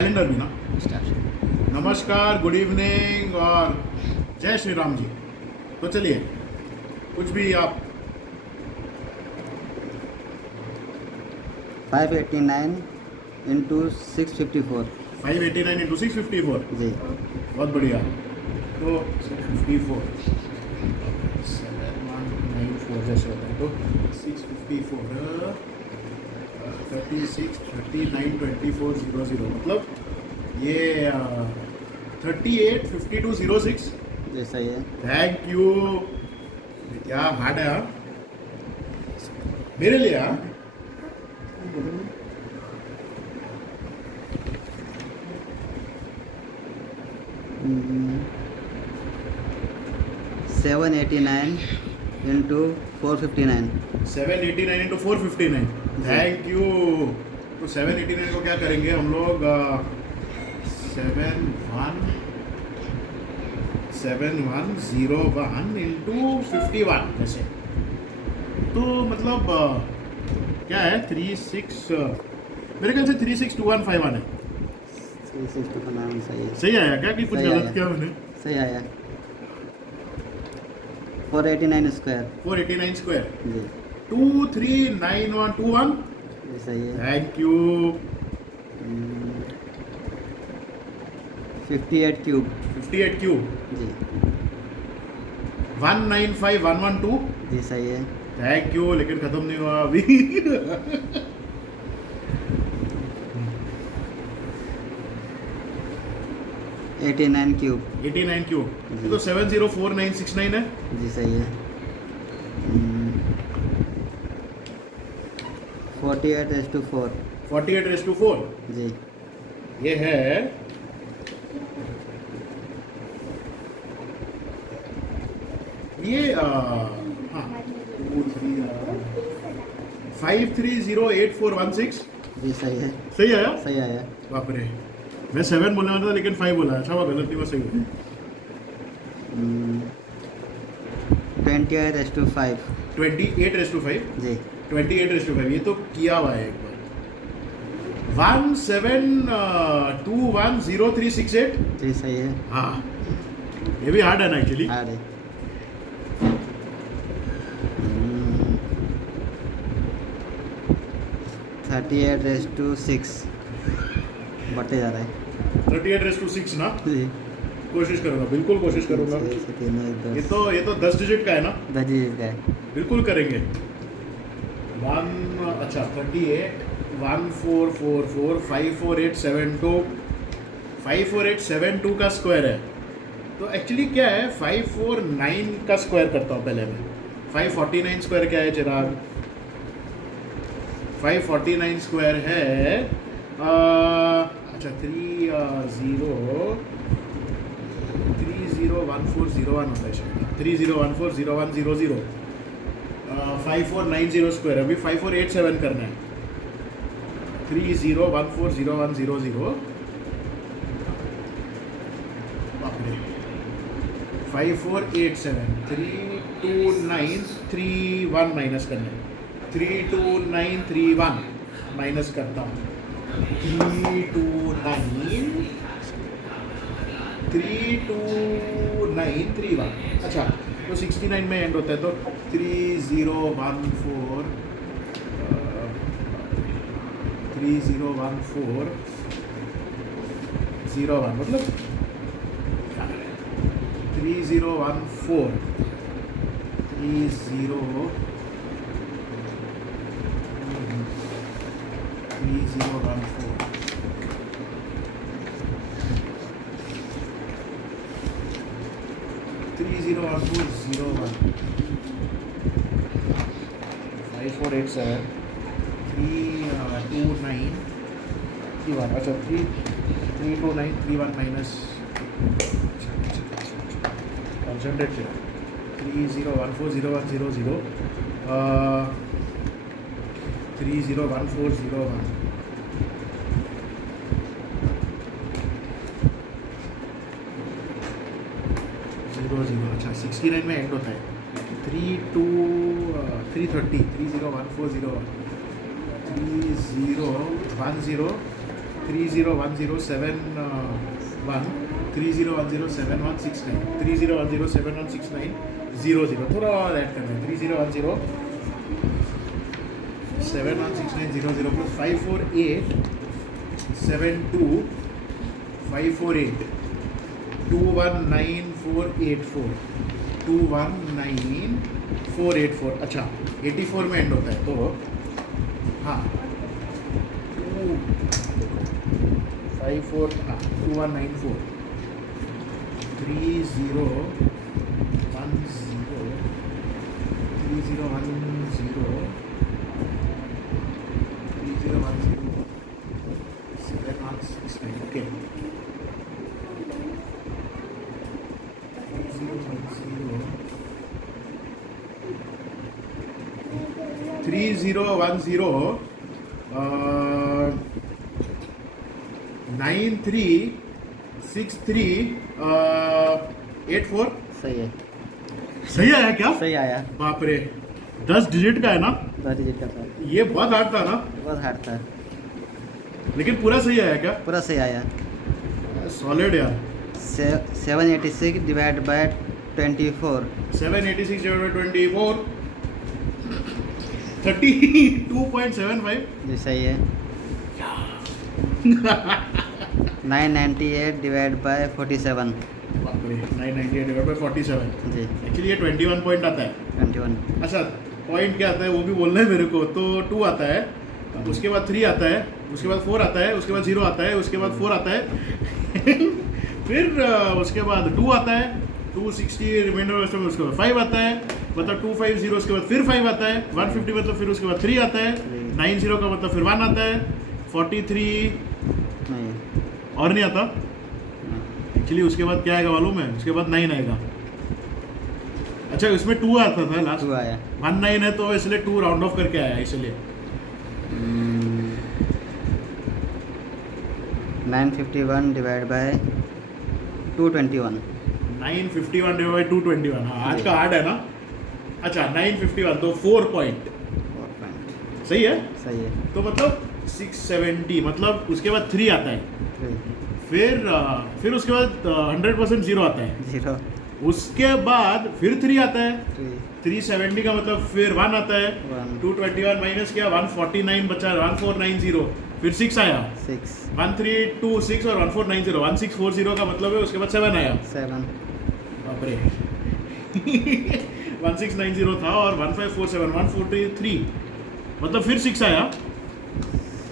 Calendar भी ना। नमस्कार, गुड इवनिंग और जय श्री राम जी। तो चलिए कुछ भी आप 589 इंटू 654 589 इंटू 654 जी। बहुत बढ़िया। तो 654 7194 जैसे होता है तो 654 36 39 24 00 मतलब ये 38 52 06। जी सही है। Thank you. क्या हार्ड है हाँ? मेरे लिए हाँ। 789 इंटू 459 789 इंटू 459। Thank you. तो 789 को क्या करेंगे हम लोग 7101 इंटू 51 ऐसे। तो मतलब क्या है 36 मेरे ख्याल से 362151 है। 362 सही है। सही आया क्या कि कुछ सही गलत आया। किया मैंने? सही आया। 489 स्क्वायर 489 स्क्वायर जी। 239121। जी सही है। Thank you. 58 क्यूब 58 क्यूब जी। 195112। जी सही है। Thank you. लेकिन खत्म नहीं हुआ अभी 89 क्यूब 89 क्यूब ये तो 704969 है। जी सही है। 48/4 48:4 जी। ये है ये हाँ 530841 जी सही है। सही आया। सही आया। बाप रे, मैं 7 बोलने वाला था लेकिन 5 बोला। अच्छा हुआ गलत नहीं हुआ, सही हुआ। 28/5 28:5 जी। 28:5 ये तो किया हुआ है एक बार। 17210368। जी सही है। हाँ ये भी हार्ड है ना एक्चुअली। अरे 38/6 बढ़ते जा रहा है 38:6 ना। जी। कोशिश करूंगा, बिल्कुल कोशिश करूंगा। 6 से 3 1 ये तो 10 डिजिट का है ना। 10 जी का है। बिल्कुल करेंगे। 1 अच्छा 38 1444 54872 54872 का स्क्वायर है। तो एक्चुअली क्या है 549 का स्क्वायर करता हूँ पहले मैं। 549 स्क्वायर क्या है चिराग? 549 स्क्वायर है अच्छा 301401 होता है शायद। 30140100 5490 स्क्वायर। अभी 5487 करना है। 30140100 5487 32931 माइनस करना है। 32931 माइनस करता हूँ। 32931 अच्छा तो 69 में एंड होता है तो 3014 301401 मतलब 3014 301401 5487 32931 अच्छा 32931 माइनस कॉन्सेंट्रेट 30140100 301401 00 अच्छा 69 में एंड होता है। 330 301401 3010 301071 30107169 30107169 थोड़ा और ऐड करना है 30107169 प्लस 54872 548 219484 219484 अच्छा 84 में एंड होता है तो हाँ 54 हाँ 2194 ओके 936384 सही है, सही आया क्या? सही आया। बाप रे 10 डिजिट का है ना 10 डिजिट का था, ये बहुत हार्ड था ना बहुत हार्ड था। लेकिन पूरा सही आया क्या? पूरा सही आया। सॉलिड यार 786 डिवाइड बाय 24 786 divided by 24 32.75 जी सही है। 998 डिवाइड बाय 47 बाप रे 998 divided by 47 जी एक्चुअली ये 21 पॉइंट आता है। 21 अच्छा पॉइंट क्या आता है वो भी बोलना है मेरे को तो 2 आता है उसके बाद 3 आता है उसके बाद 4 आता है उसके बाद 0 आता है उसके बाद 4 आता है फिर उसके बाद 2 आता है 260 रिमाइंडर में उसके बाद 5 आता है मतलब 250 उसके बाद फिर 5 आता है 150 मतलब फिर उसके बाद 3 आता है 90 का मतलब फिर 1 आता है 43 नहीं और नहीं आता एक्चुअली उसके बाद क्या आएगा मालूम है उसके बाद 9 आएगा। अच्छा इसमें 2 आता था लास्ट 2 आया 19 है तो इसलिए 2 राउंड ऑफ करके आया इसलिए 951 डिवाइड बाय 221 951 डिवाइड बाय 221 हाँ आज का हार्ड है ना। अच्छा 951 तो 4 पॉइंट 4 पॉइंट सही है सही है। तो मतलब 670 मतलब उसके बाद 3 आता है 3 फिर उसके बाद 100% 0 आता है 0 उसके बाद फिर 3 आता है 3 370 का मतलब फिर 1 आता है 1 221 माइनस किया 149 बचा 1490 फिर 6 आया 6 1326 और 1490 1640 का मतलब है उसके बाद 7 आया 7 बाप रे 1690 था और 1547 143 मतलब फिर 6 आया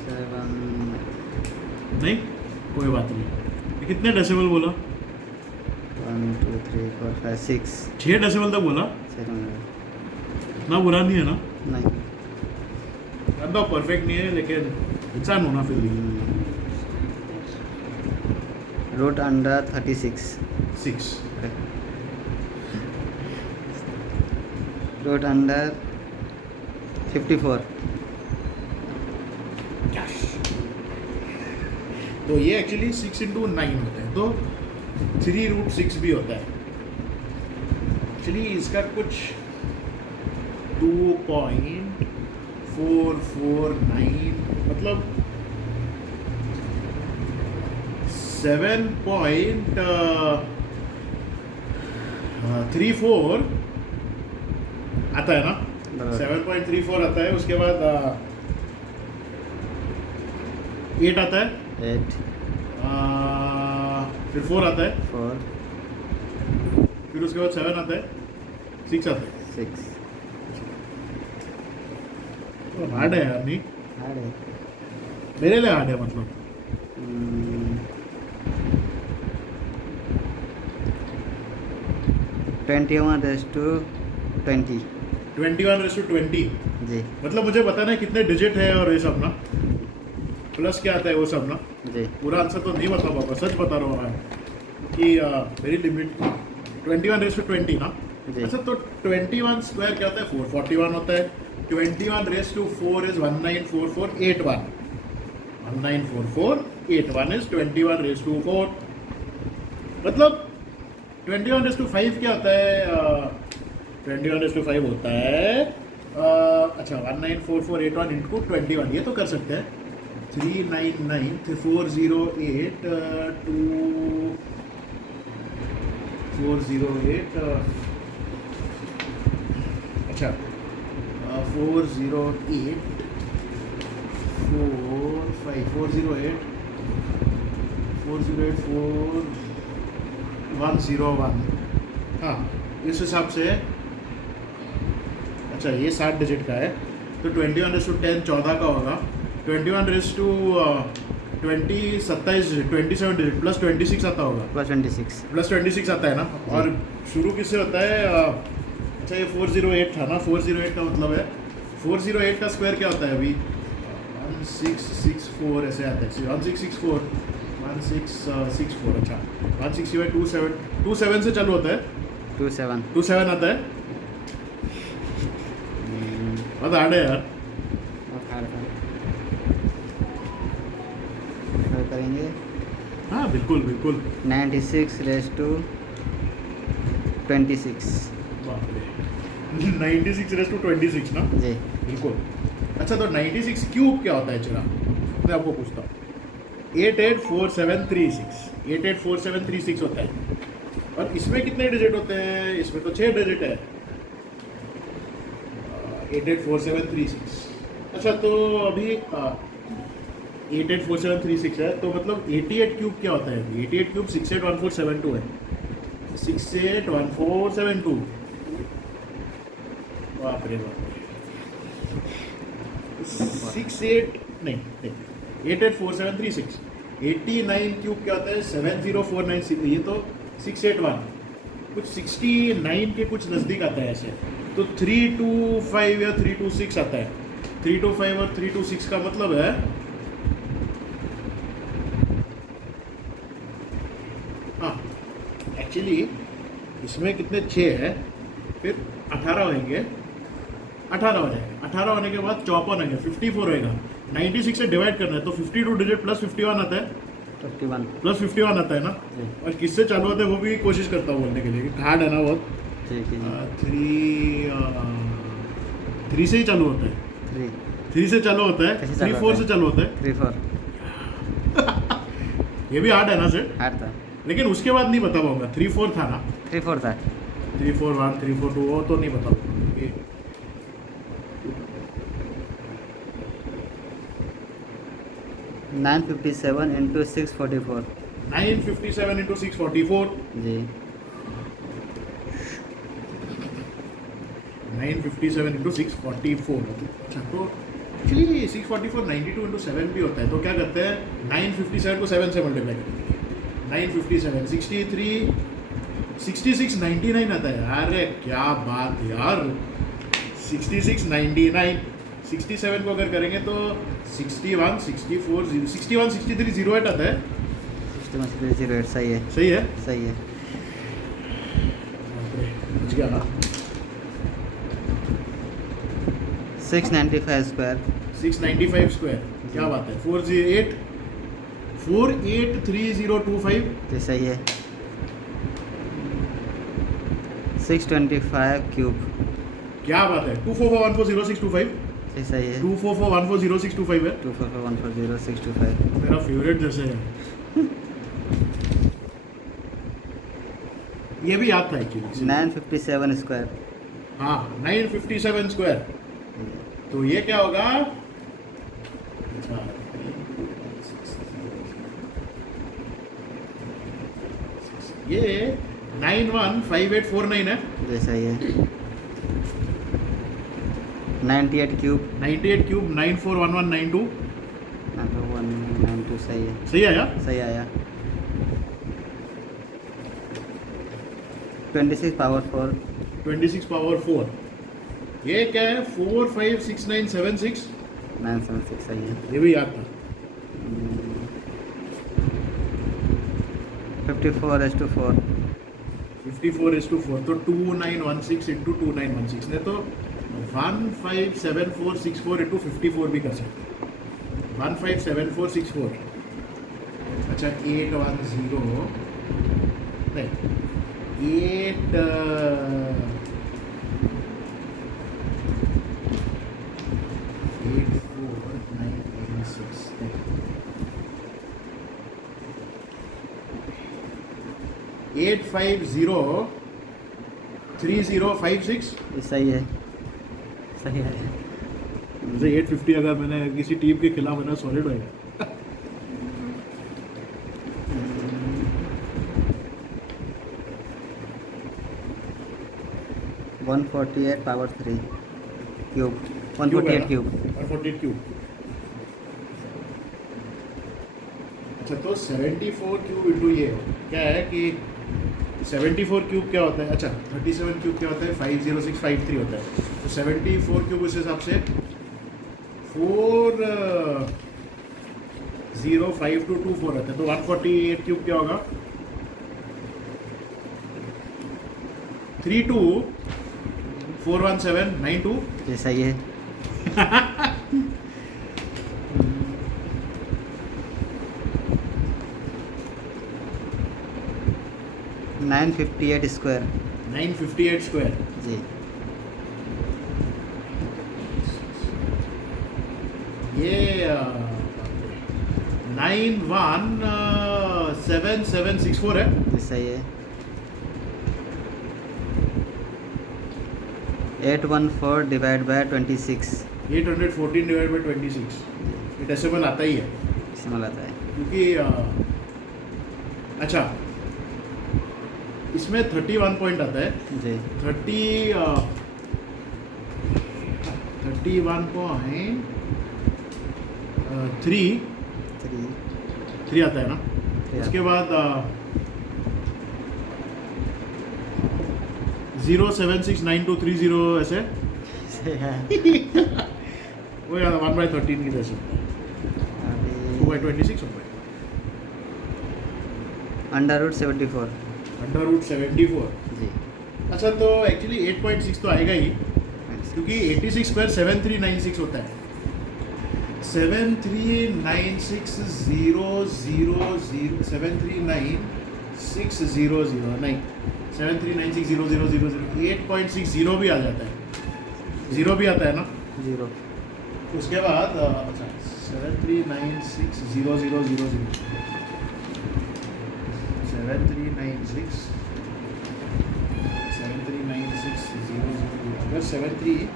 7 नहीं कोई बात नहीं ये कितने डेसिमल बोला 1 2 3 4 5 6 6 डेसिमल तक बोला 7 ना बुरा नहीं है ना नहीं तो परफेक्ट नहीं है लेकिन इंसान होना फिर भी रूट अंडर 36 6 रूट अंडर 54 तो ये एक्चुअली 6 into 9 होता है तो 3 रूट 6 भी होता है एक्चुअली इसका कुछ 2.449 मतलब 7.34 आता है ना बराबर। 7.34 आता है उसके बाद 8 आता है 8 फिर 4 आता है 4 फिर उसके बाद 7 आता है 6 आता है 6 तो हार्ड है यार नहीं हार्ड है। मेरे लिए हार्ड है मतलब 21 raised to 20 21:20 जी मतलब मुझे बताना है कितने डिजिट है और ये सब ना प्लस क्या आता है वो सब ना जी पूरा आंसर तो नहीं बता पाऊंगा सच बता रहा हूँ मैं कि मेरी लिमिट 21:20 ना जी। अच्छा तो 21 स्क्वायर क्या होता है 441 होता है 21:4 is 194481 194481 is 21:4 मतलब 21:5 क्या होता है 21:5 होता है अच्छा 194481 into 21 ये तो कर सकते हैं 399 408 to 408 अच्छा 408 408 4101 हाँ इस हिसाब से अच्छा ये 60 डिजिट का है तो 21:10 14 का होगा 21:20 27 डिजिट प्लस 26 आता होगा प्लस 26 आता है ना और शुरू किससे होता है अच्छा ये 408 था ना 408 का मतलब है 408 का स्क्वायर क्या होता है अभी 1664 ऐसे आता है 1664 1664 अच्छा 160/27 से चालू होता है 27 आता है बहुत हार्ड है यार करेंगे हाँ बिल्कुल 96 रेस टू 26 96:26 ना जी बिल्कुल अच्छा तो 96 क्यूब क्या होता है चला मैं आपको पूछता हूँ 884736 होता है और इसमें कितने डिजिट होते हैं इसमें तो 6 डिजिट है 884736 अच्छा तो अभी 884736 है तो मतलब 88 क्यूब क्या होता है 88 क्यूब 681472 है 681472 बाप रे बाप 68 नहीं 884736 89 क्यूब क्या होता है 70496 ये तो 681 कुछ 69 के कुछ नज़दीक आता है ऐसे तो 325 या 326 आता है 325 और 326 का मतलब है हाँ एक्चुअली इसमें कितने 6 है फिर 18 होंगे 18 हो जाएंगे 18 होने के बाद 54 होंगे 54 होएगा 96 से डिवाइड करना है तो 52 डिजिट प्लस 51 आता है 51 प्लस 51 आता है ना और किससे चालू होता है वो भी कोशिश करता हूँ बोलने के लिए हार्ड है ना बहुत ठीक है 3 से ही चालू होता है 3 से चालू होता है 3 4 से चालू होता है 3 4 ये भी हार्ड है ना सर हार्ड था लेकिन उसके बाद नहीं बता पाऊंगा 3 4 था ना 3 4 था 3 4 1 3 4 2 वो तो नहीं बता पाऊंगा 957 into 644 957 into 644 जी 957 into 644 अच्छा तो एक्चुअली 644 92 into 7 भी होता है तो क्या करते हैं 957 को 7 से मल्टीप्लाई करते हैं 957 66 99 आता है अरे क्या बात यार 66 99 67 को अगर करेंगे तो 61 64 61 63 08 आता है 61 सही है सही है सही है बच गया ना 695 स्क्वायर 695 स्क्वायर क्या बात है 4833025 तो सही है 625 क्यूब क्या बात है 244140625 सही है 244140625 है 244140625 मेरा फेवरेट जैसे है ये भी याद था एक्चुअली 957 स्क्वायर हाँ 957 स्क्वायर तो ये क्या होगा अच्छा ये 915849 है जी सही है 98 क्यूब 98 क्यूब 941192 192 सही है सही आया सही आया 26 पावर 4 26 पावर 4 ये क्या है 456976 976 सही है ये भी याद था 54:4 54:4 तो 2916 इंटू 2916 ने तो 157464 इंटू 54 भी कर सकते 157464 अच्छा 810 नहीं 84996 8503056। ये सही है, सही है। मुझे 850 अगर मैंने किसी टीम के खिलाफ है ना सॉलिड होएगा। 148 पावर 3 क्यूब, 148 क्यूब। 148 क्यूब। अच्छा तो 74 क्यूब इंटू ये क्या है कि 74 क्यूब क्या होता है? अच्छा 37 क्यूब क्या होता है? 50653 होता है। तो 74 क्यूब उस हिसाब से 405224 रहता है। तो 148 क्यूब क्या होगा? 32411792। ये सही है। 958 स्क्वायर। 958 स्क्वायर। जी, ये 917764 है। ये सही है। 814 डिवाइड बाय 26। 814 divide by 26। ये डेसिमल आता ही है सिमल आता है। क्योंकि अच्छा इसमें 31 पॉइंट आता है। जी, 31.3 आता है ना। उसके बाद 0769230 ऐसे सही है। वो यार 1/13 की जैसे 2/26 होता है। √74। √74। जी, अच्छा तो एक्चुअली 8.6 तो आएगा ही क्योंकि 86 स्क्वायर 7396 होता है। 7396000 नहीं 7396000 8.60 भी आ जाता है। 0 भी आता है ना। 0। उसके बाद अच्छा 7396000 7396000 अगर 73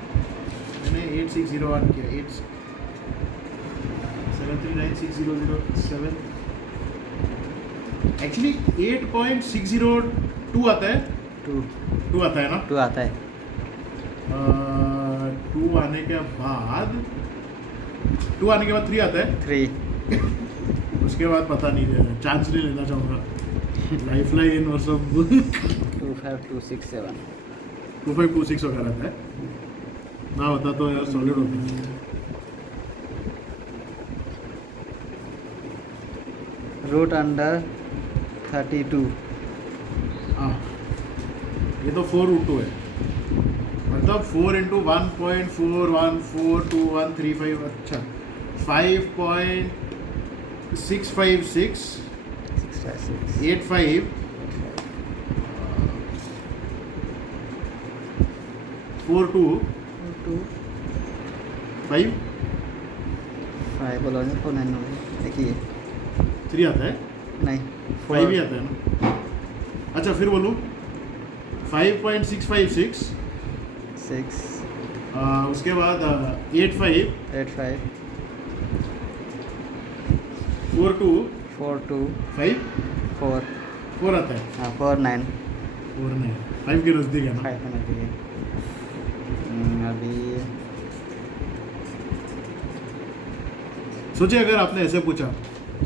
मैंने 8601 किया 7396007 एक्चुअली 8.602 आता है। 2 आता है ना। 2 आता है। 2 आने के बाद 3 आता है। 3। उसके बाद पता नहीं चांस नहीं लेना चाहूँगा। लाइफ लाइन और सब 25267। 2526 वगैरह रहता है ना। होता तो यार सॉलिड होता। √32। हाँ ये तो 4√2 है मतलब 4 × 1.414213 अच्छा 5.656 85 42 5 बोलो 499 देखिए। 3 आता है। नहीं, 5 ही आता है ना। अच्छा फिर बोलूँ 5.656 6 उसके बाद 85 85 42 42 5 4। 4 आता है। हाँ 49 4 नहीं 5 के नज़दीक है ना। 5 होना चाहिए। अभी सोचिए अगर आपने ऐसे पूछा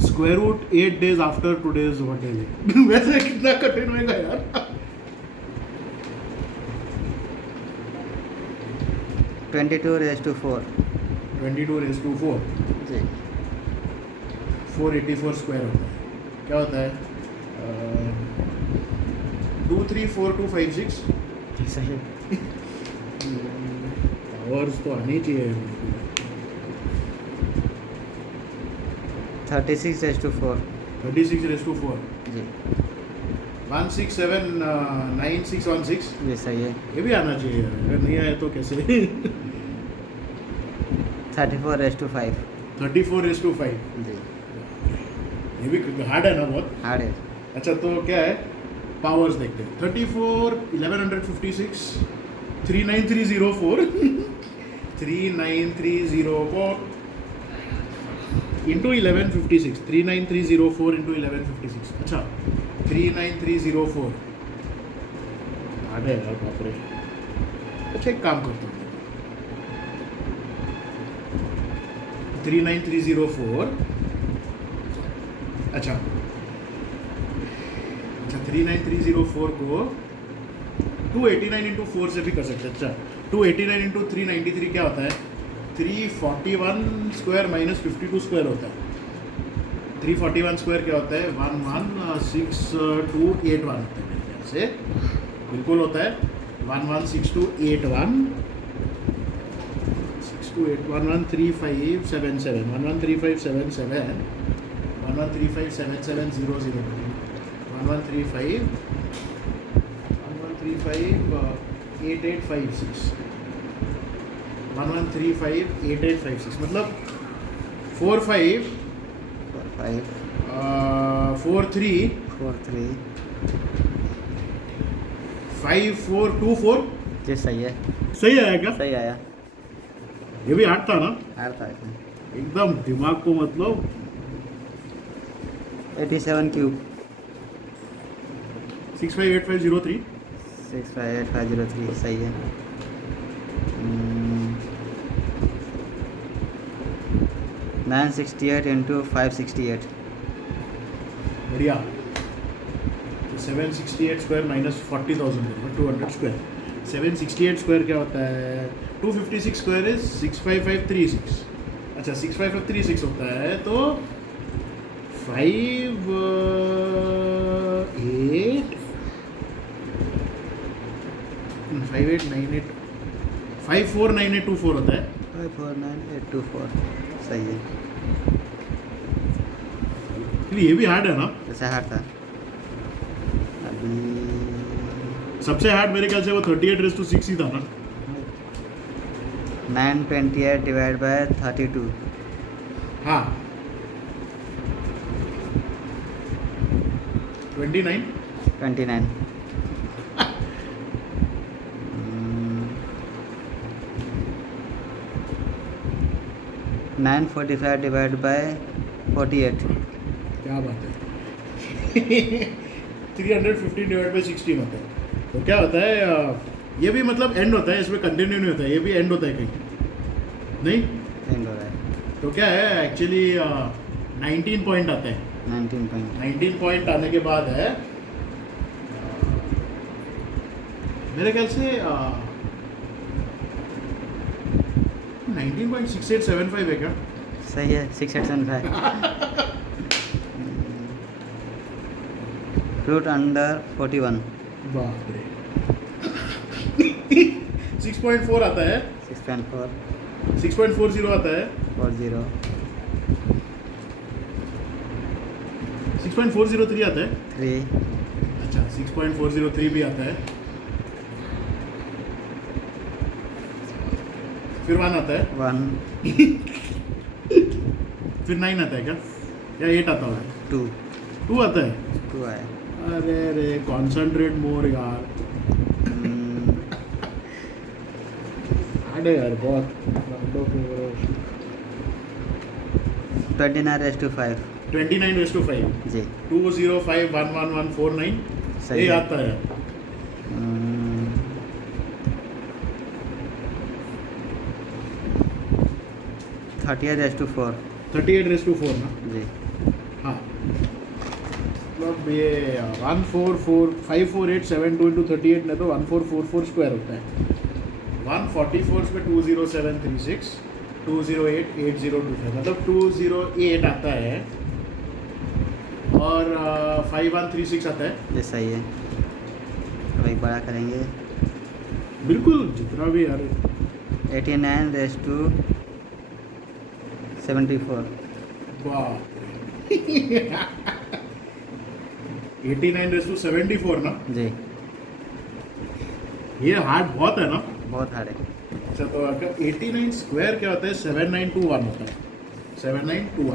square root 8 days after today's what is it वैसे कितना कठिन होगा यार। 22⁻⁴ 22⁻⁴ जी 484 स्क्वायर होता है। क्या होता है 234256 सही। पावर्स तो आनी चाहिए। 36⁻⁴ 36⁻⁴ जी 1679616 ये सही है। ये भी आना चाहिए यार। अगर नहीं आया तो कैसे 34⁻⁵ 34:5 जी ये भी हार्ड है ना बहुत। हार्ड है। अच्छा तो क्या है पावर्स देखते हैं 34 1156 39304 39304 इंटू 1156 39304 इंटू 1156 अच्छा 39304 अरे यार बाप रे अच्छा एक काम करता हूँ 39304 अच्छा 39304 को 289 इंटू 4 से भी कर सकते हैं अच्छा 289 इंटू 393 क्या होता है 341 स्क्वायर माइनस 52 स्क्वायर होता है 341 स्क्वायर क्या होता है 116281 होता है मेरे ख्याल से बिल्कुल होता है 116281 113577 113577 11357700 8856 11358856 मतलब 45 5 43 4 3 5424 जी सही है, सही आया क्या सही आया। ये भी हार्ड था ना हार था इसमें। एकदम दिमाग को मतलब 87 क्यूब 658503 658503 सही है। 968 इंटू 568 बढ़िया तो 768 स्क्वायर माइनस 40,000 200 स्क्वायर 768 स्क्वायर क्या होता है 256 स्क्वायर इज 65536 अच्छा 65536 होता है तो 549824 होता है 549824 सही है। ये भी हार्ड है ना ऐसा हार था अभी। सबसे हार्ड मेरे ख्याल से वो 38 ही था ना 928 डिवाइड बाय 32 हाँ 29 29 945 डिवाइड बाय 48 क्या बात है 315 डिवाइड बाई 16 होता है तो क्या होता है ये भी मतलब एंड होता है इसमें कंटिन्यू नहीं होता है ये भी एंड होता है कहीं नहीं एंड हो रहा है। तो क्या है एक्चुअली 19 पॉइंट आता है 19 पॉइंट 19 पॉइंट आने के बाद है मेरे ख्याल से 19.6875 है क्या सही है। 6875 फ्रूट अंडर 41 बाप रे 6.4 आता है 6.4 6.40 आता है 40 6.403 आता है 3 अच्छा 6.403 भी आता है फिर 1 आता है 1 फिर 9 आता है क्या या 8 आता होगा 2 2 आता है 2 आया। अरे रे कॉन्सेंट्रेट मोर यार अरे यार बहुत 29:5 29:5 जी 2051149 सही ये है। आता है 38:4 38:4 ना जी हाँ मतलब ये 144,54872 इंटू 38 में तो 1444 स्क्वायर होता है 144 में 20736 2088025 मतलब 208 आता है और 5136 आता है ये सही है। अब एक बड़ा करेंगे बिल्कुल जितना भी यार 89:74 वाह 89:74 ना जी ये हार्ड बहुत है ना बहुत हार्ड है। अच्छा तो अगर 89 स्क्वायर क्या होता है 7921 होता है 7921 होता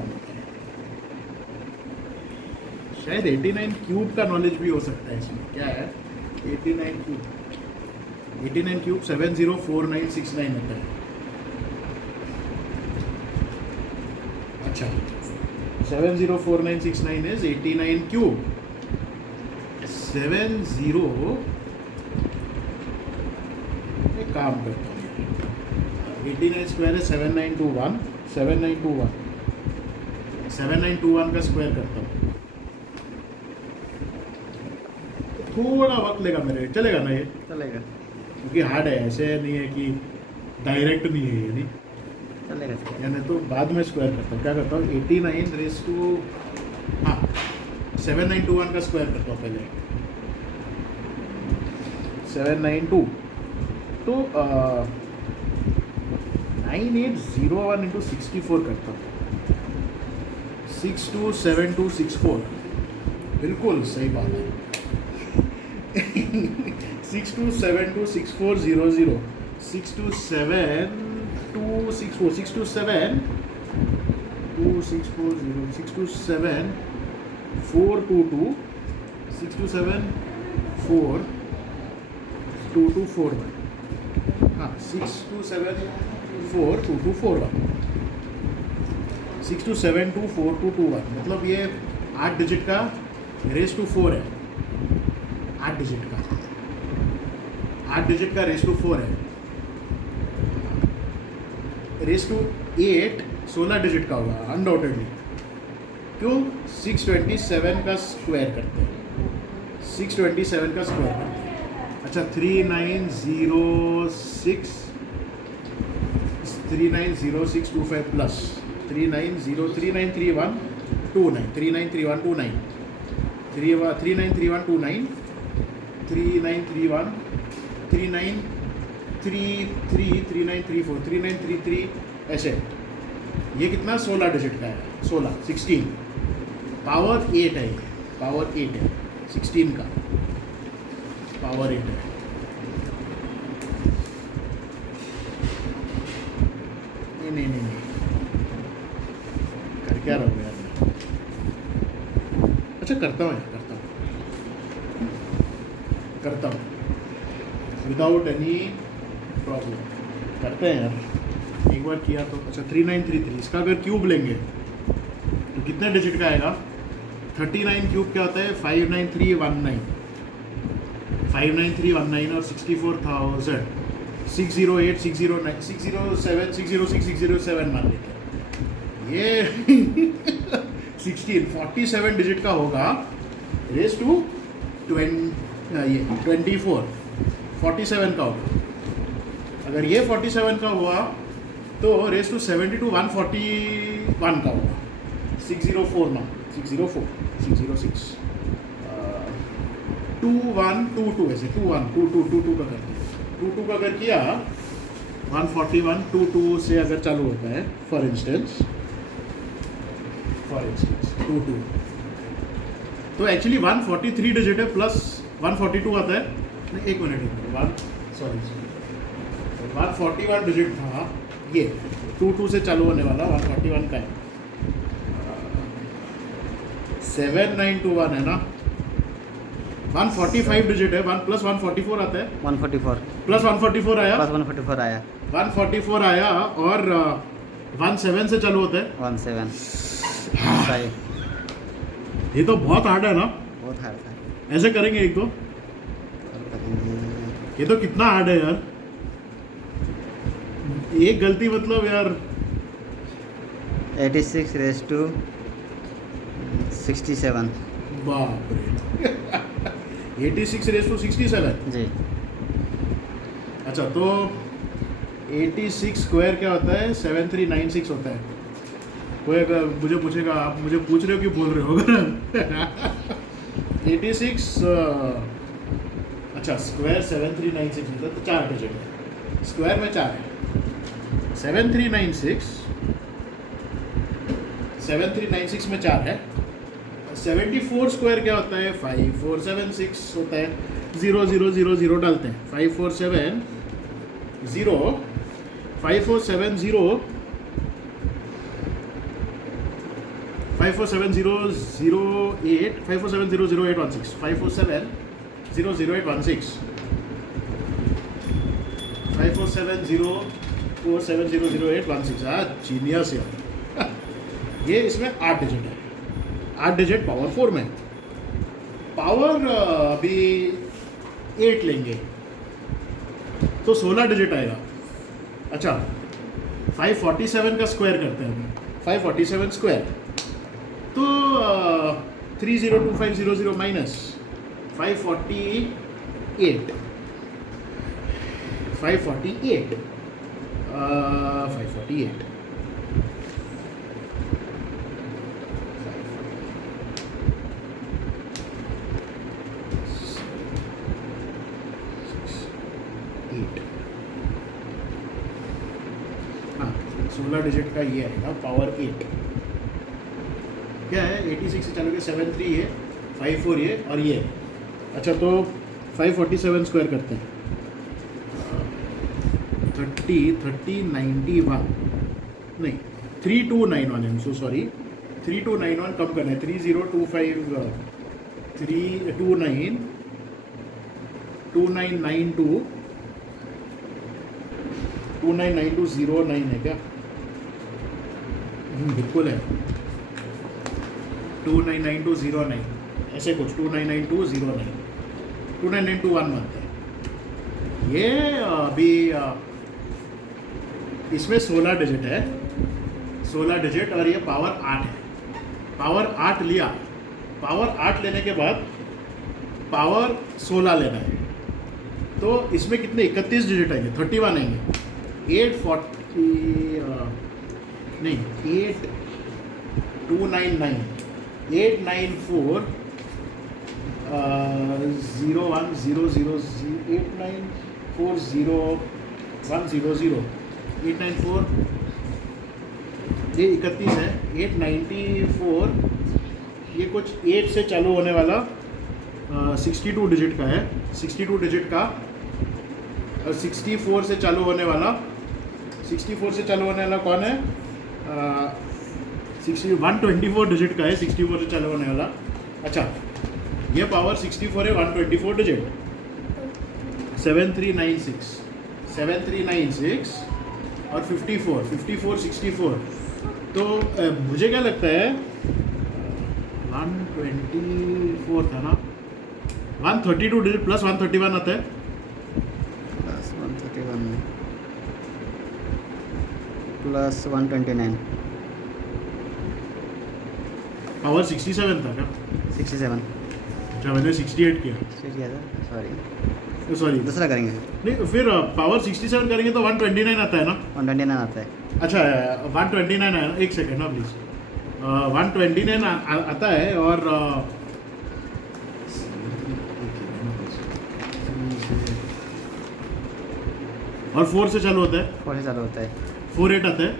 है शायद 89 क्यूब का नॉलेज भी हो सकता है इसमें। क्या है 89 क्यूब? 89 क्यूब 704969 होता है। अच्छा 704969 इज 89 क्यूब। 70 एक काम करता हूँ, 89 स्क्वायर है 7921, 7921 7921 का स्क्वायर करता हूँ। थोड़ा वक्त लेगा मेरे, चलेगा ना ये? चलेगा क्योंकि हार्ड है, ऐसे नहीं है कि डायरेक्ट नहीं है ये, नहीं चलेगा। यानी तो बाद में स्क्वायर करता हूँ। क्या करता हूँ 89 रेस टू, हाँ 7921 का स्क्वायर करता हूँ पहले। 792 तो 9801 इंटू 64 करता हूँ। 627264 बिल्कुल सही बात है। 62726400 627264 627 627 422 627 42241, हाँ 6274 2241 62724221, मतलब ये 8 डिजिट का रेस टू 4 है। 8 डिजिट का 8 डिजिट का रेस टू 4 है। रेस टू 8 16 डिजिट का होगा अनडाउटेडली। क्यों? 627 का स्क्वायर करते हैं, 627 का स्क्वायर करते हैं। अच्छा 390625 प्लस 393129 393129 393129 3931 3933 3934 3933 ऐसे। ये कितना 16 डिजिट का है, 16 पावर 8 है, ये पावर 8 है 16 का पावर 8 है। नहीं कर क्या रहा हूँ यार मैं? अच्छा करता हूँ विदाउट एनी प्रॉब्लम करते हैं यार। एक बार किया तो। अच्छा 3933 इसका अगर क्यूब लेंगे तो कितने डिजिट का आएगा? 39 क्यूब क्या होता है? 59319 59319 और 64,000 608 609 607 606 607 मान लेते हैं। ये 47 डिजिट का होगा रेस टू 24 47 का होगा। अगर ये 47 का हुआ तो रेस टू 72 141 का होगा। 604 ना 606 2122 ऐसे 2122 का करते हैं। 22 का अगर किया 141 22 से अगर चालू होता है फॉर इंस्टेंस 22 तो एक्चुअली 143 डिजिट है प्लस 142 आता है। नहीं एक मिनट 141 डिजिट था ये 22 से चालू होने वाला 141 का है। 7921 है ना 145 डिजिट है 1 प्लस 144 आता है 144 प्लस 144 आया प्लस 144 आया 144 आया और 17 से चालू होता है 17 सही। ये तो बहुत हार्ड है ना। बहुत हार्ड था। ऐसे करेंगे एक तो ये तो कितना हार्ड है यार। एक गलती मतलब यार 86 रेस टू 67 बाप रे 86 रेस टू 67 जी। अच्छा तो 86 स्क्वायर क्या होता है? 7396 होता है। कोई अगर मुझे पूछेगा आप मुझे पूछ रहे हो कि बोल रहे हो 86 अच्छा स्क्वायर 7396 होता है तो 4 डिजिट है स्क्वायर में 4 है 7396 में 4 है। 74 स्क्वायर क्या होता है? 5476 होता है। 0000 डालते हैं 5470 547008 54700816 54700816 547047000816 हाँ जीनियस है ये इसमें 8 डिजिट है 8 डिजिट पावर 4 में पावर अभी 8 लेंगे तो 16 डिजिट आएगा अच्छा 547 का स्क्वायर करते हैं हम 547 स्क्वायर तो 302500 माइनस 548 548 हाँ 16 डिजिट का ये आएगा पावर 8 क्या है 86 से चालू के 73 ये 54 ये और ये अच्छा तो 547 स्क्वायर करते हैं 30 91 नहीं 3291 आई एम सो सॉरी 3291 कम करना है 3025 329 2992 299209 है क्या बिल्कुल है 299209 ऐसे कुछ 299209 299211 बनता है ये अभी इसमें 16 डिजिट है 16 डिजिट और ये पावर 8 है पावर 8 लिया पावर 8 लेने के बाद पावर 16 लेना है तो इसमें कितने 31 डिजिट आएंगे 31 आएंगे 840 नहीं 8299 894 01008940100 894 ये 31 है 894 ये कुछ 8 से चालू होने वाला 62 डिजिट का है 62 डिजिट का 64 से चालू होने वाला 64 से चालू होने वाला कौन है 124 डिजिट का है 64 से चालू होने वाला अच्छा ये पावर 64 है 124 डिजिट 7396 और 54 64 तो मुझे क्या लगता है 124 था ना 132 डिजिट प्लस 131 आता है प्लस 131 प्लस 129 पावर 67 था क्या 67 अच्छा मैंने 68 किया सॉरी दूसरा करेंगे नहीं फिर पावर 67 करेंगे तो 129 आता है ना 129 आता है अच्छा 129 आया ना एक सेकेंड ना प्लीज़ 129 आता है और और 4 से चालू होता है 4 से चालू होता है 48 आता है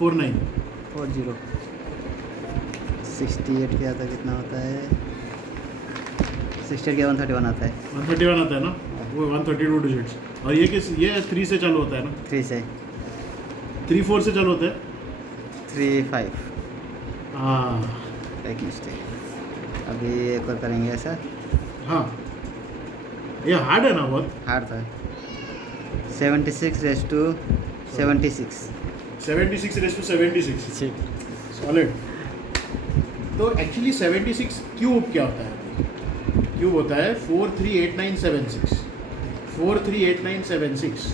49 40 68 के आता कितना होता है 68 के 131 आता है 131 आता है ना वो 132 डिजिट्स और ये 3 से चालू होता है ना 3 से 3 4 से चालू होता है 3 5 हाँ एक मिस्टेक अभी एक और करेंगे ऐसा हाँ ये हार्ड है ना बहुत हार्ड था 76 raise to 76 76 raise to 76 solid तो एक्चुअली 76 क्यूब क्या होता है क्यूब होता है 438976 438976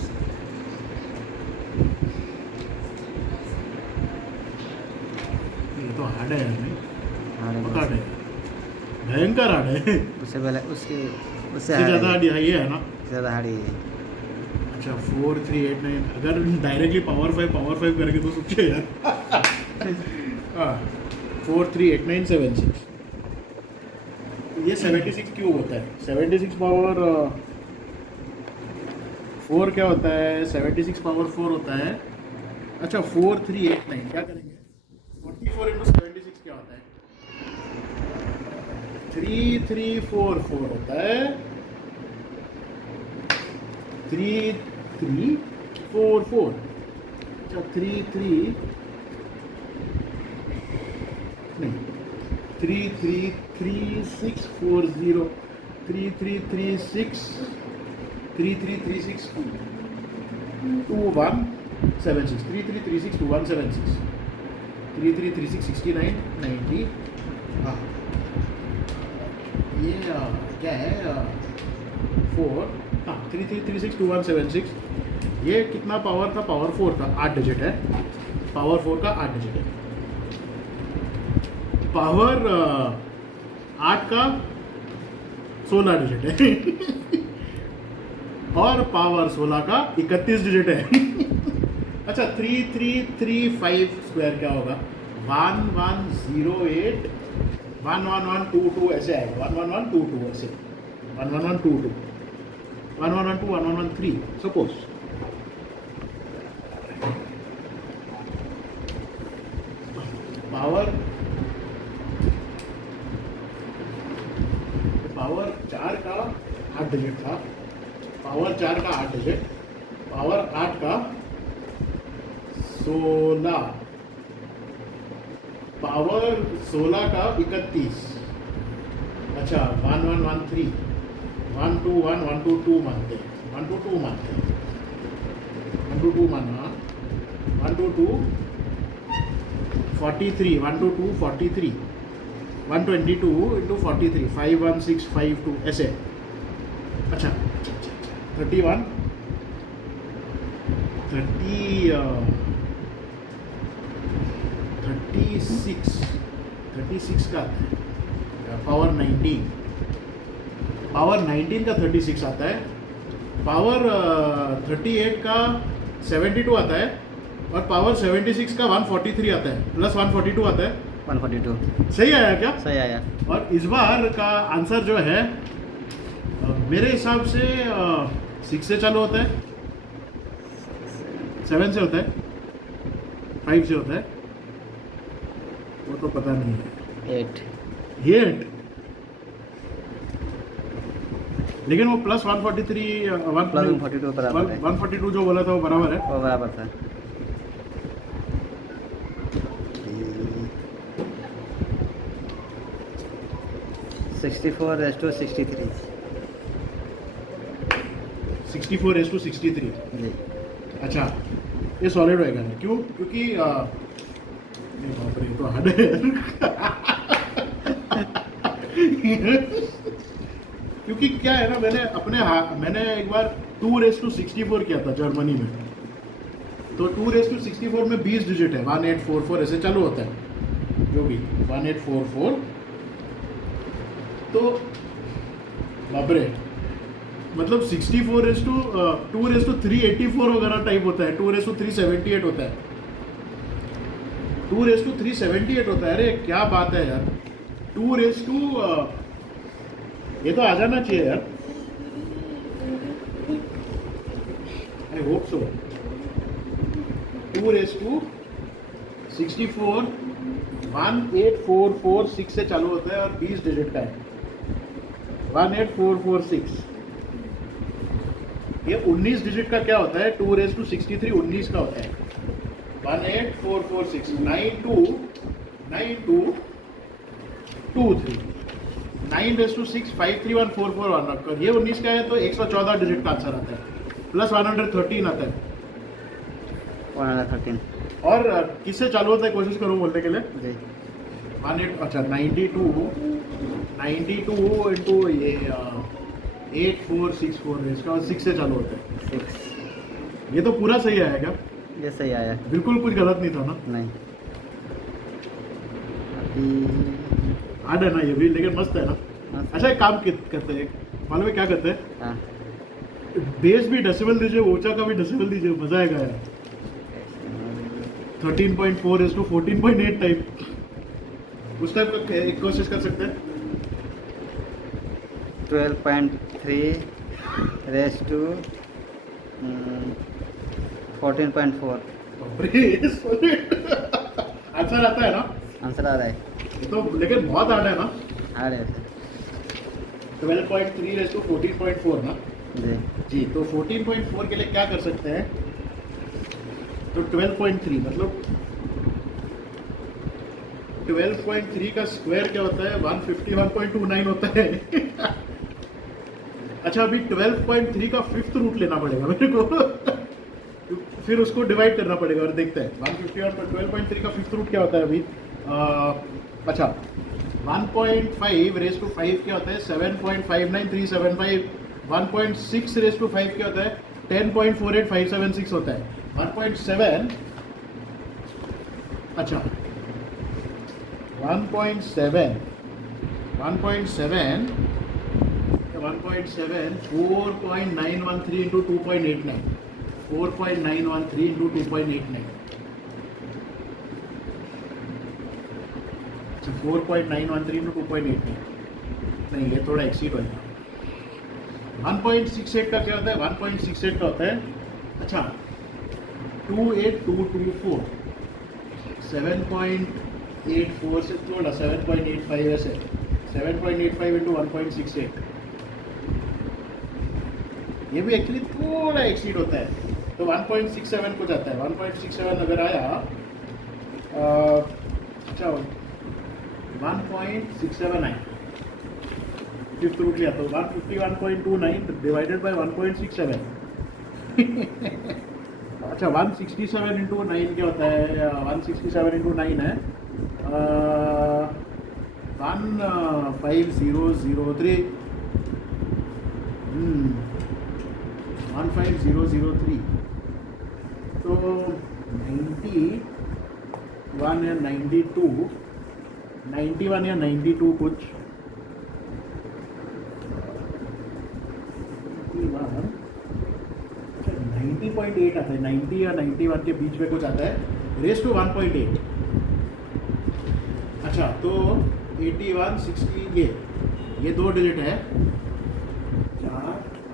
ये तो हार्ड है यार नहीं बहुत हार्ड है भयंकर हार्ड है उससे पहले उससे ज़्यादा हार्ड ये है ना ज़्यादा हार्ड ही है अच्छा 4389 अगर डायरेक्टली पावर 5 करके तो सोचिए यार हाँ 438976 ये 76 क्यूब होता है 76 पावर 4 क्या होता है 76 पावर 4 होता है अच्छा 4389 क्या करेंगे 44 इंटू 76 क्या होता है 3344 होता है 3344 अच्छा 33 नहीं 333640 3336 3336 2176 3336 2176 3336 69 90 हाँ ये क्या है 4 हाँ 3336 2176 ये कितना पावर था पावर 4 था 8 डिजिट है पावर 4 का 8 डिजिट है पावर 8 का 16 डिजिट है और पावर 16 का 31 डिजिट है अच्छा 3335 स्क्वायर क्या होगा 1108 11122 ऐसे आएगा 11122 ऐसे 11122 1112 1113 सपोज पावर 4 का 8 डिजिट था पावर 4 का 8 डिजिट पावर 8 का 16 पावर 16 का 31 अच्छा 1113 121 122 मानते 122 मानते 122 मानना 122 43 122 43 122 into 43 51652 ऐसे अच्छा 31 36 का पावर 19 का 36 आता है पावर 38 का 72 आता है और पावर 76 का 143 आता है प्लस 142 आता है 142 सही आया क्या सही आया और इस बार का आंसर जो है मेरे हिसाब से 6 से चालू होता है 7 से होता है 5 से होता है वो तो पता नहीं है 8 लेकिन वो प्लस 143 प्लस 142 बराबर है 142 जो बोला था वो बराबर है वो बराबर था 64 raised to 63 64 raised to 63 जी अच्छा ये सॉलिड होएगा क्यों क्योंकि नहीं बाप रे, ये तो हार्ड है क्योंकि क्या है ना मैंने एक बार 2 raised to 64 किया था जर्मनी में तो 2 raised to 64 में 20 डिजिट है 1844 ऐसे चालू होता है जो भी 1844 तो बापरे मतलब 64 रेस टू 2 रेस टू 384 वगैरह टाइप होता है 2 रेस टू 378 होता है 2 रेस टू 378 होता है अरे क्या बात है यार 2 रेस टू ये तो आ जाना चाहिए यार I hope so 2 raise to 64 18446 से चालू होता है और 20 डिजिट का है 18446 ये 19 डिजिट का क्या होता है 2 रेस टू 63 19 का होता है 18446 9223 9 रेस टू 6 531441 रखकर ये 19 का है तो 114 डिजिट का आंसर आता है प्लस 113 आता है 113 और किससे चालू होता है कोशिश करो बोलने के लिए जी 92 इंटू ये 8464 है इसका 6 से चालू होता है 6 ये तो पूरा सही आया क्या ये सही आया बिल्कुल कुछ गलत नहीं था ना नहीं अभी हार्ड है ना ये भी लेकिन मस्त है ना मस्त। अच्छा एक काम करते हैं मालूम है क्या करते हैं हाँ बेस भी डेसिबल दीजिए ऊंचा का भी डेसिबल दीजिए मजा आएगा यार 13.4 is to 14.8 टाइप उस टाइप का एक कोशिश कर सकते हैं 12.3 रेस टू 14.4 आंसर आता है ना आंसर आ रहा है ये तो लेकिन बहुत हार्ड है ना हार्ड है 12.3 रेस टू 14.4 ना जी जी तो 14.4 के लिए क्या कर सकते हैं तो 12.3 मतलब 12.3 का स्क्वायर क्या होता है? 151.29 होता है। अच्छा, अभी 12.3 का फिफ्थ रूट लेना पड़ेगा मेरे को। फिर उसको डिवाइड करना पड़ेगा और देखते हैं 151.12.3 का फिफ्थ रूट क्या होता है अभी। अच्छा, 1.5 रेस टू 5 क्या होता है? 7.59375। 1.6 रेस टू 5 क्या होता है? 10.48576 होता है। 1.7, अच्छा 1.7 4.913 into 2.89, 4.913 into 2.89, अच्छा 4.913 into 2.89, नहीं ये थोड़ा एक्सीड हो जाएगा। 1.68 का क्या होता है? 1.68 का होता है, अच्छा 28224, 7.84 से थोड़ा 7.85 ऐसे, 7.85 into 1.68, ये भी एक्चुअली थोड़ा एक्सीड होता है, तो 1.67 को जाता है। 1.67 अगर आया, अच्छा 1.67 आया, फिफ्थ रूट लिया तो 151.29 डिवाइडेड बाय 1.67। अच्छा 167 इंटू 9 क्या होता है? 167 इंटू 9 है 15003, 15003, तो 91 या 92, 91 या 92 कुछ, 90.8 आता है, 90 या 91 के बीच में कुछ आता है, रेस टू 1.8। अच्छा तो 81 60 ये दो डिजिट है, 4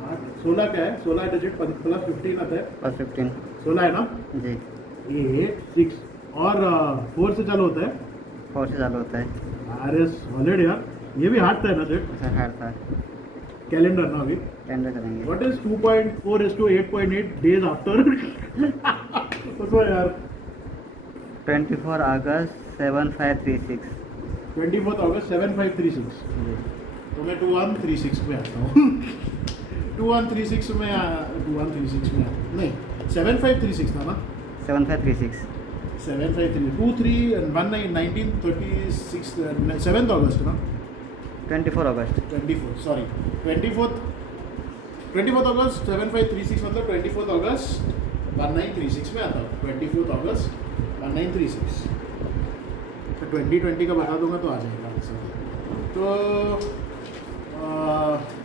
8 16 क्या है? 16 डिजिट प्लस 15 आता है, प्लस 15 16 है ना जी। 8 6 और 4 से चालू होता है। 4 से चालू होता है। अरे सॉलिड यार, ये भी हार्ड था ना सेट। सर हार्ड था। कैलेंडर ना अभी कैलेंडर करेंगे। What is 2.4 is to 8.8 days after? उसको यार 24 अगस्त 7536 24 अगस्त 7536, जी। तो मैं 2136 में आता हूँ। 2136 में 2136 में नहीं 7536 था ना, 7536 7536 23 1936 7th अगस्त ना, 24 अगस्त 24 सॉरी 24th अगस्त 7536 मतलब 24th अगस्त 1936 में आता हूँ। 24th अगस्त 1936, तो 2020 का बता दूंगा तो आ जाएगा आंसर। तो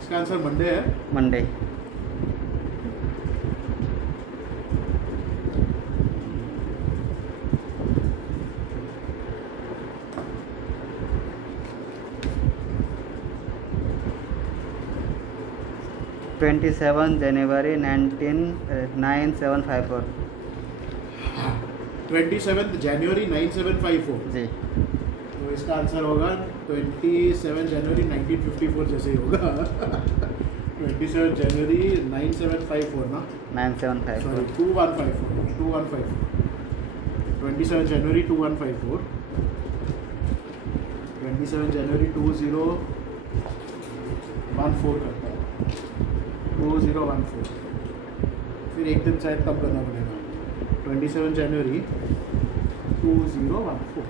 इसका आंसर मंडे है। मंडे। January 9754 27 जनवरी 9754, जी। तो इसका आंसर होगा 27 जनवरी 1954 जैसे ही होगा। 27 जनवरी 9754 ना, 9754 सॉरी 2154 27 जनवरी 2154, 27 जनवरी 2014 करता है, 2014, फिर एक दिन शायद तब करना पड़ेगा 27 जनवरी 2014।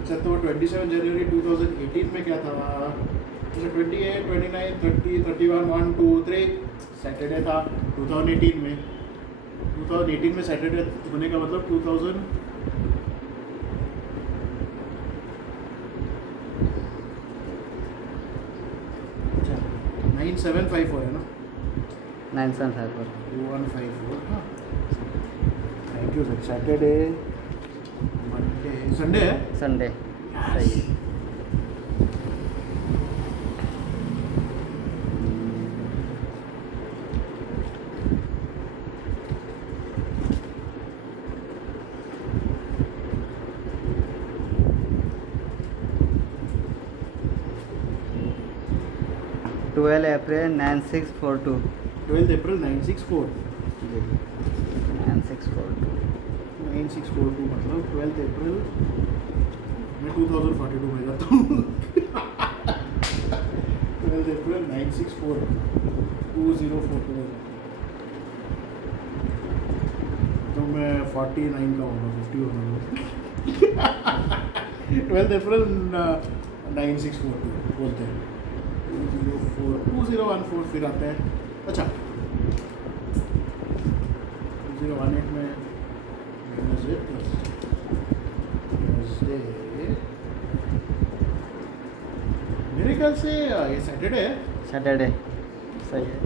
अच्छा तो 27 जनवरी 2018 में क्या था? अच्छा 28 29 30 31 1 2 3 सैटरडे था 2018 में। 2018 में सैटरडे होने का मतलब 2000 अच्छा 9754 है ना, 9754 2154 हाँ। Thank you sir. Saturday Monday Sunday है, संडे सही है। April 9642 12 अप्रैल 964 जी 9642 9642 मतलब 12 अप्रैल मैं 2042 में जाता हूँ 12 अप्रैल 964 2042 में जाता हूँ तो मैं 49 का होगा 50 होगा 12 अप्रैल 9642 बोलते हैं 2014 फिर आता है अच्छा 2018 में मेरे ख्याल से ये सैटरडे है सैटरडे सही है।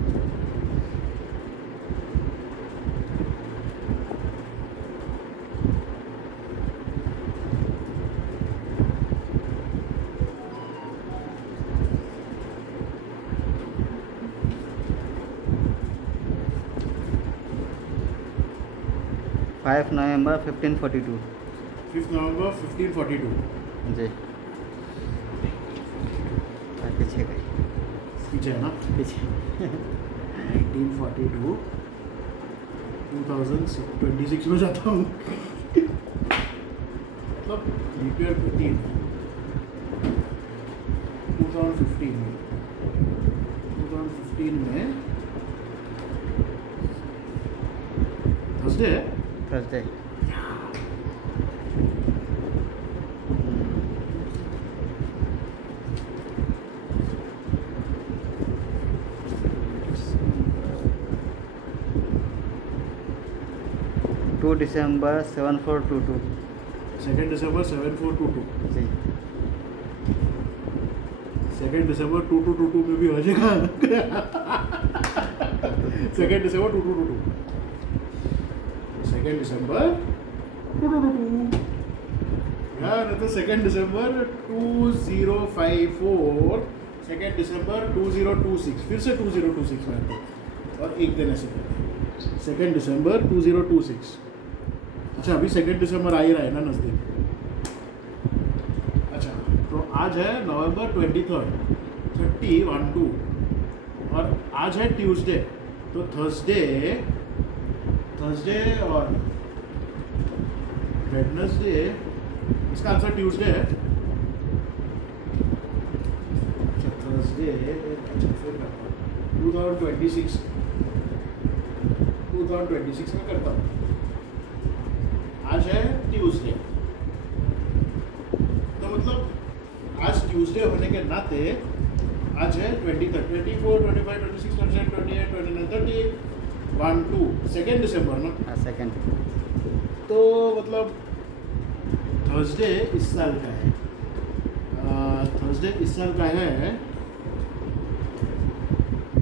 फाइव नवंबर 1542 5 नवंबर 1542 जी। पीछे गई पीछे है ना पीछे 1942 2026 में जाता हूँ मतलब लीपियर 15 2015 में थर्सडे है थर्सडे। 2 दिसंबर 7422 2 दिसंबर 7422 जी। 2 दिसंबर 2222 में भी हो जाएगा 2 दिसंबर 2222 2 दिसंबर 2222 यार तो 2 दिसंबर 2054 2 दिसंबर 2026 फिर से 2026 में आता है और एक दिन ऐसे करते हैं 2 दिसंबर 2026 अच्छा अभी 2 दिसंबर आ ही रहा है ना नज़दीक अच्छा तो आज है नवंबर 23 और आज है ट्यूसडे तो थर्सडे और वेडनेसडे इसका आंसर ट्यूसडे है अच्छा थर्सडे अच्छा फिर करता हूँ 2026 में करता हूँ आज है ट्यूसडे तो मतलब आज ट्यूसडे होने के नाते आज है 24 25 26 27 28 29 30 1 2 2 दिसंबर ना हाँ सेकेंड। तो मतलब थर्सडे इस साल का है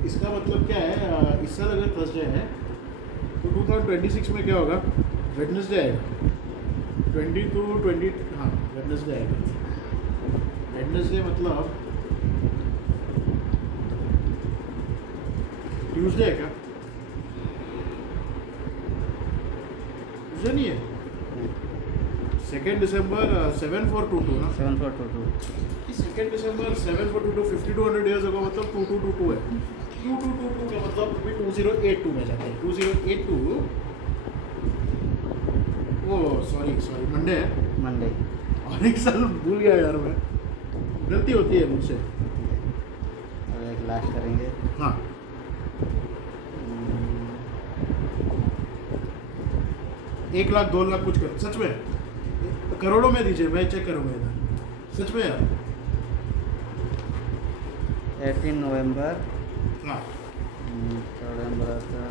इसका मतलब क्या है इस साल अगर थर्सडे है तो 2026 में क्या होगा वेडनेसडे आएगा 20 हाँ वेडनेसडे आएगा वेडनेसडे मतलब ट्यूसडे है क्या ट्यूसडे नहीं है 2 दिसंबर 7422 ना 7422 2 दिसंबर 7422 5200 ईयर्स होगा मतलब 2222 है 2222 का मतलब अभी 2082 में जाता है 2082 ओ सॉरी मंडे है मंडे। और एक साल भूल गया यार मैं गलती होती है मुझसे और एक लास्ट करेंगे। हाँ 1 लाख 2 लाख कुछ कर सच में करोड़ों में दीजिए मैं चेक करूँगा इधर सच में यार 18 नवंबर हाँ नवंबर का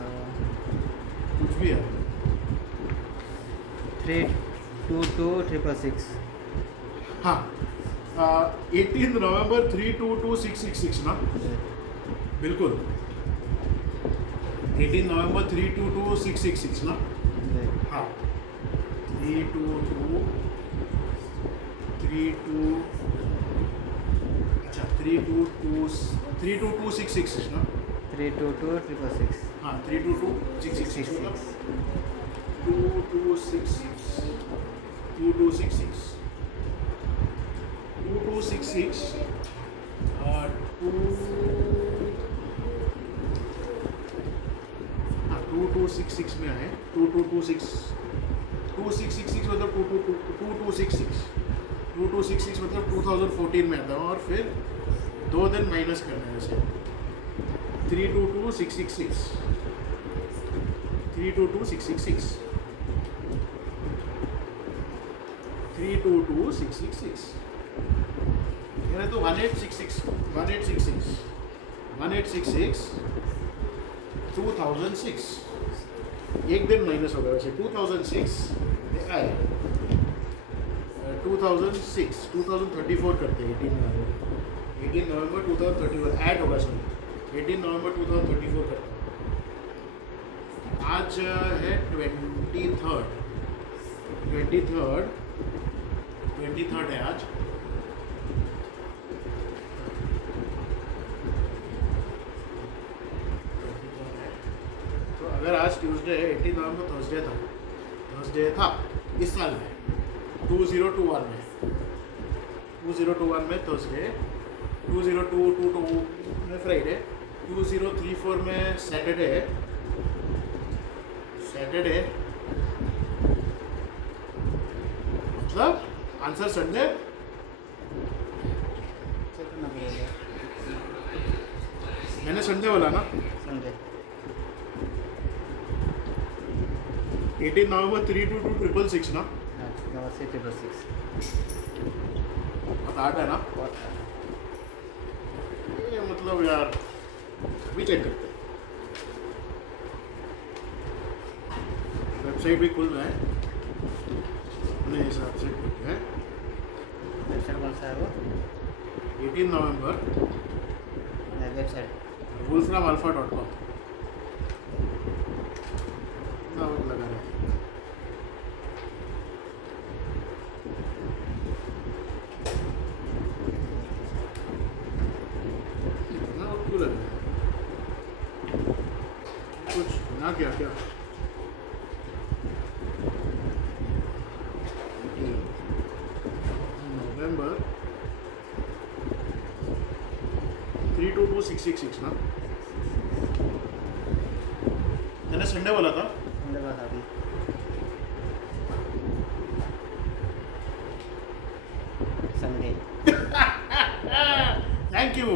कुछ भी है 322666 हाँ 18 नवंबर 322666 ना बिल्कुल 18 नवंबर 322666 ना हाँ 32266 ना 322666 हाँ 32266 मतलब 2266 2266 में आए 2266 2666 मतलब 2266 2266 मतलब 2014 में आता है और फिर 2 दिन माइनस करना है उसे 322666 322666 322666 मेरा तो 1866 2006 एक दिन माइनस होगा वैसे 2006 आया 2034 करते हैं 18 नवंबर 2034 ऐड होगा सॉरी 18 नवंबर 2034 करते हैं आज है 23rd है आज तो अगर आज ट्यूसडे है 18 नवंबर थर्सडे था इस साल में 2021 में थर्सडे 2022 में फ्राइडे 2034 में सैटरडे मतलब आंसर संडे चेक करना पड़ेगा मैंने संडे बोला ना संडे 18 नवंबर 322666 ना नंबर से 666 बहुत आठ है ना ये मतलब यार अभी चेक करते हैं वेबसाइट भी खुल रहा है अपने हिसाब से खुल है वेबसाइट कौन सा है वो 18 नवंबर वेबसाइट wolframalpha.com लगा रहा है इतना वक्त क्यों लग रहा है कुछ ना क्या नवंबर 322666 ना मैंने संडे बोला था संडे बता दी संडे थैंक यू